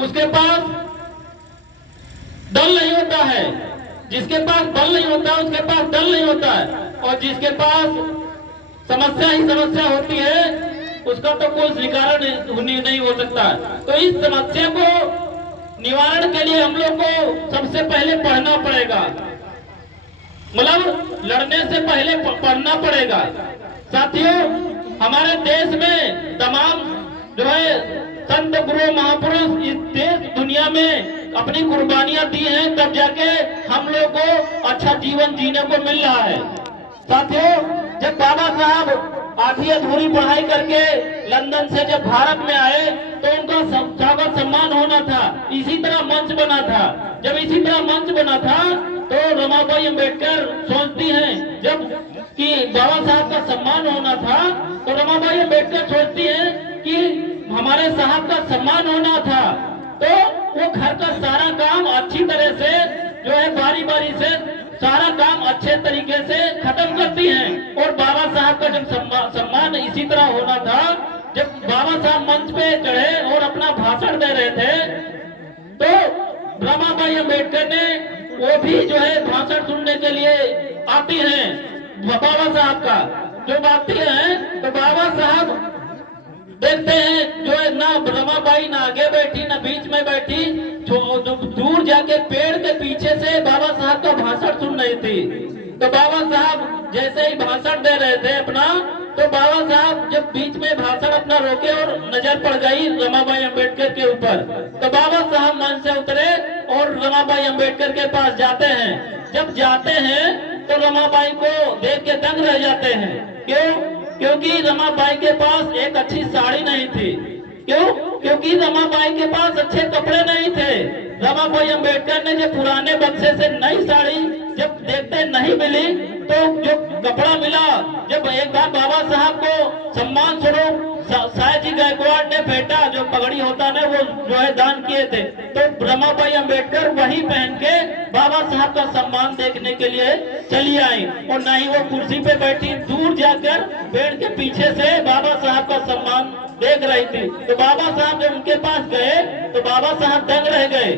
उसके पास दल नहीं होता है, जिसके पास बल नहीं होता उसके पास दल नहीं होता है, और जिसके पास समस्या ही समस्या होती है उसका तो कोई निवारण नहीं हो सकता। तो इस समस्या को निवारण के लिए हम लोग को सबसे पहले पढ़ना पड़ेगा, मतलब लड़ने से पहले पढ़ना पड़ेगा। साथियों, हमारे देश में तमाम जो है संत गुरु महापुरुष इस देश दुनिया में अपनी कुर्बानियां दी हैं, तब जाके हम लोग को अच्छा जीवन जीने को मिल रहा है। साथियों, जब बाबा साहब आधी अधूरी पढ़ाई करके लंदन से जब भारत में आए तो उनका स्वागत सम्मान होना था, इसी तरह मंच बना था। जब इसी तरह मंच बना था तो रमाबाई अंबेडकर सोचती हैं जब कि बाबा साहब का सम्मान होना था, तो रमाबाई अंबेडकर सोचती हैं कि हमारे साहब का सम्मान होना था, तो वो घर का सारा काम अच्छी तरह से जो है बारी बारी से सारा काम अच्छे तरीके से खत्म करती हैं। और बाबा साहब का जब सम्मान इसी तरह होना था, जब बाबा साहब मंच पे चढ़े और अपना भाषण दे रहे थे तो रमाबाई अंबेडकर ने वो भी जो है भाषण सुनने के लिए आती हैं बाबा साहब का। जब आती हैं तो बाबा साहब देखते हैं जो है ना रमाबाई ना आगे बैठी ना बीच में बैठी, दूर जाके पेड़ के पीछे से बाबा साहब का भाषण सुन रही थी। तो बाबा साहब जैसे ही भाषण दे रहे थे अपना, तो बाबा साहब जब बीच में भाषण अपना रोके और नजर पड़ गई रमाबाई अंबेडकर के ऊपर, तो बाबा साहब मंच से उतरे और रमाबाई अंबेडकर के पास जाते हैं। जब जाते हैं तो रमाबाई को देख के दंग रह जाते हैं। क्यों? क्योंकि रमाबाई के पास एक अच्छी साड़ी नहीं थी। क्यों? क्योंकि रमाबाई के पास अच्छे कपड़े नहीं थे। रमाबाई अंबेडकर ने जब पुराने बक्से से नई साड़ी जब देखते नहीं मिली, तो जो कपड़ा मिला, जब एक बार बाबा साहब को सम्मान स्वरूप सयाजी गायकवाड़ ने फेंटा, जो पगड़ी होता ना वो जो है दान किए थे, तो रमाबाई अंबेडकर वही पहन के बाबा साहब का सम्मान देखने के लिए चली आई, और ना ही वो कुर्सी पे बैठी, दूर जाकर पेड़ के पीछे से बाबा साहब का सम्मान देख रही थी। तो बाबा साहब जब उनके पास गए तो बाबा साहब दंग रह गए।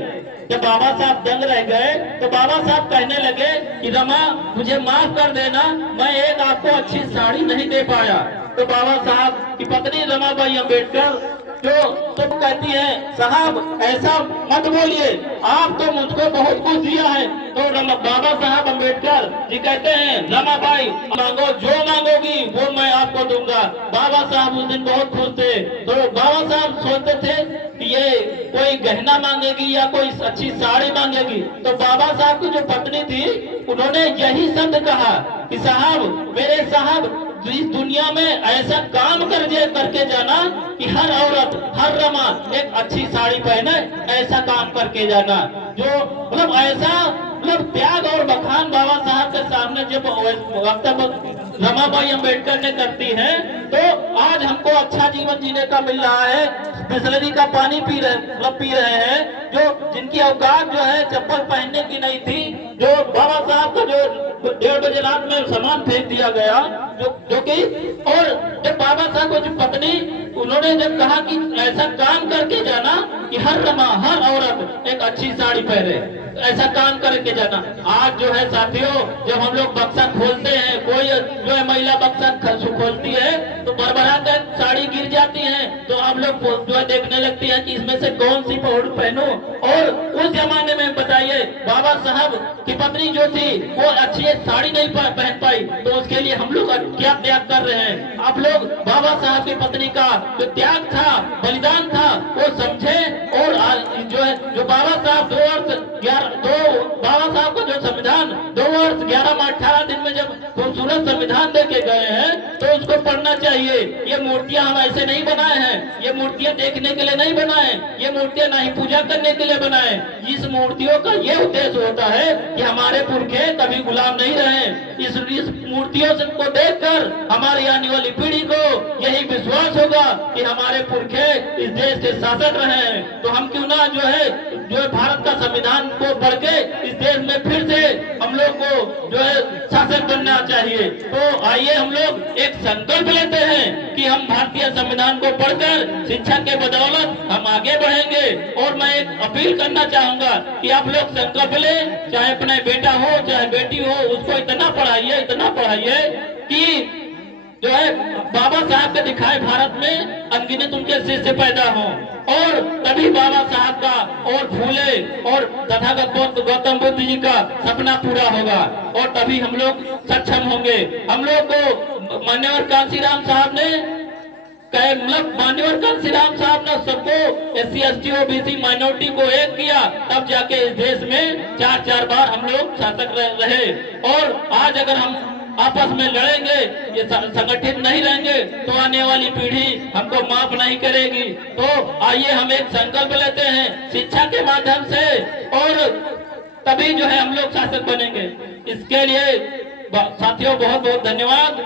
जब बाबा साहब दंग रह गए तो बाबा साहब कहने लगे कि रमा मुझे माफ कर देना, मैं एक आपको अच्छी साड़ी नहीं दे पाया। तो बाबा साहब की पत्नी रमाबाई अंबेडकर जो तो कहती है, साहब ऐसा मत बोलिए, आप तो मुझको बहुत कुछ दिया है। तो बाबा साहब अंबेडकर जी कहते हैं, रमाबाई मांगो, जो मांगोगी वो मैं आपको दूंगा। बाबा साहब उस दिन बहुत खुश थे। तो बाबा साहब सोचते थे कि ये कोई गहना मांगेगी या कोई अच्छी साड़ी मांगेगी। तो बाबा साहब की जो पत्नी थी उन्होंने यही शब्द कहा कि साहब, मेरे साहब, इस दुनिया में ऐसा काम करके जाना कि हर औरत, हर रमा एक अच्छी साड़ी पहने, ऐसा काम करके जाना। जो मतलब ऐसा मतलब त्याग और बखान बाबा साहब के सामने जब वक्तव्य रमाबाई अंबेडकर ने करती है, तो आज हमको अच्छा जीवन जीने का मिल रहा है। बिसलरी का पानी पी रहे हैं, जो जिनकी औकात जो है चप्पल पहनने की नहीं थी, जो बाबा साहब का जो 1:30 बजे रात में सामान फेंक दिया गया, जो कि और जब बाबा साहब को जो पत्नी उन्होंने जब कहा कि ऐसा काम करके जाना कि हर रमा, हर औरत एक अच्छी साड़ी पहने, ऐसा काम करके जाना। आज जो है साथियों, जब हम लोग बक्सा खोलते हैं, कोई जो है महिला बक्सा खोलती है तो भरभरा कर साड़ी गिर जाती है, तो हम लोग जो है देखने लगती है कि इसमें से कौन सी पहनूं। और उस जमाने में बताइए, बाबा साहब की पत्नी जो थी वो अच्छी साड़ी नहीं पहन पाई, तो उसके लिए हम लोग क्या त्याग कर रहे हैं। आप लोग बाबा साहब की पत्नी का जो त्याग था, बलिदान था, वो समझे। और जो है जो बाबा साहब 2 बाबा साहब का जो संविधान 2 वर्ष 11 माह 18 दिन में जब खूबसूरत संविधान देके गए हैं, तो उसको पढ़ना चाहिए। ये मूर्तियां हम ऐसे नहीं बनाए हैं, ये मूर्तियां देखने के लिए नहीं बनाए, ये मूर्तियां ना ही पूजा करने के लिए बनाए। इस मूर्तियों का ये उद्देश्य होता है कि हमारे पुरखे कभी गुलाम नहीं रहे। इस मूर्तियों को देखकर हमारी आने वाली पीढ़ी को यही विश्वास होगा कि हमारे पुरखे इस देश के शासक रहे हैं। तो हम क्यों ना जो है भारत का संविधान को पढ़ के इस देश में फिर से हम लोग को जो है शासक बनना चाहिए। तो आइए हम लोग एक संकल्प लेते हैं कि हम भारतीय संविधान को पढ़कर शिक्षा के बदौलत हम हम आगे बढ़ेंगे। और मैं एक अपील करना चाहूंगा कि आप लोग संकल्प लें, चाहे अपना बेटा हो चाहे बेटी हो, उसको इतना पढ़ाइए कि जो है बाबा साहब के दिखाए भारत में अनगिनत उनके शिष्य पैदा हों, और तभी बाबा साहब का और फूले और तथागत गौतम बुद्ध जी का सपना पूरा होगा, और तभी हम लोग सक्षम होंगे। हम लोग को मान्यवर कांशीराम साहब ने मतलब मान्यवर कांशीराम साहब ने सबको SC ST OBC माइनॉरिटी को एक किया, तब जाके इस देश में 4 बार हम लोग शासक रहे। और आज अगर हम आपस में लड़ेंगे, ये संगठित नहीं रहेंगे, तो आने वाली पीढ़ी हमको माफ नहीं करेगी। तो आइए हम एक संकल्प लेते हैं शिक्षा के माध्यम से, और तभी जो है हम लोग शासक बनेंगे। इसके लिए साथियों बहुत बहुत धन्यवाद।